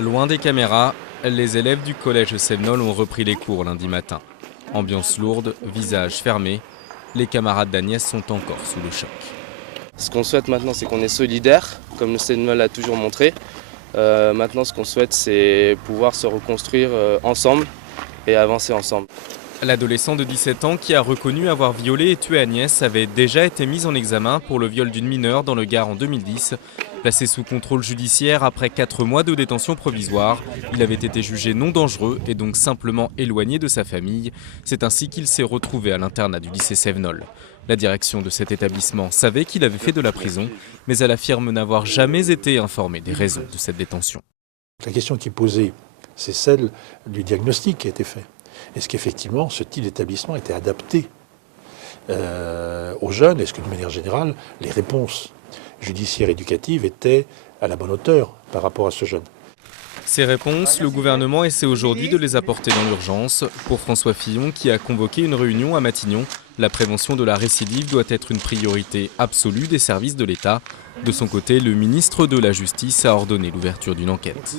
Loin des caméras, les élèves du collège Sévenol ont repris les cours lundi matin. Ambiance lourde, visage fermé, les camarades d'Agnès sont encore sous le choc. Ce qu'on souhaite maintenant, c'est qu'on est solidaire, comme le Sévenol l'a toujours montré. Maintenant, ce qu'on souhaite, c'est pouvoir se reconstruire ensemble et avancer ensemble. L'adolescent de 17 ans qui a reconnu avoir violé et tué Agnès avait déjà été mis en examen pour le viol d'une mineure dans le Gard en 2010. Placé sous contrôle judiciaire après 4 mois de détention provisoire, il avait été jugé non dangereux et donc simplement éloigné de sa famille. C'est ainsi qu'il s'est retrouvé à l'internat du lycée Sévenol. La direction de cet établissement savait qu'il avait fait de la prison, mais elle affirme n'avoir jamais été informée des raisons de cette détention. La question qui est posée, c'est celle du diagnostic qui a été fait. Est-ce qu'effectivement ce type d'établissement était adapté aux jeunes? Est-ce que de manière générale, les réponses judiciaires éducatives étaient à la bonne hauteur par rapport à ce jeune? Ces réponses, le gouvernement essaie aujourd'hui de les apporter dans l'urgence. Pour François Fillon, qui a convoqué une réunion à Matignon, la prévention de la récidive doit être une priorité absolue des services de l'État. De son côté, le ministre de la Justice a ordonné l'ouverture d'une enquête.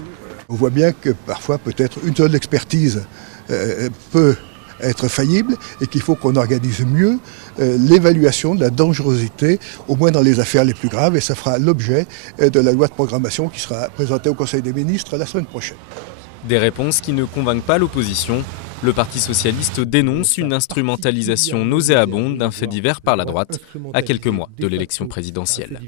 On voit bien que parfois peut-être une seule expertise peut être faillible et qu'il faut qu'on organise mieux l'évaluation de la dangerosité, au moins dans les affaires les plus graves, et ça fera l'objet de la loi de programmation qui sera présentée au Conseil des ministres la semaine prochaine. Des réponses qui ne convainquent pas l'opposition. Le Parti socialiste dénonce une instrumentalisation nauséabonde d'un fait divers par la droite à quelques mois de l'élection présidentielle.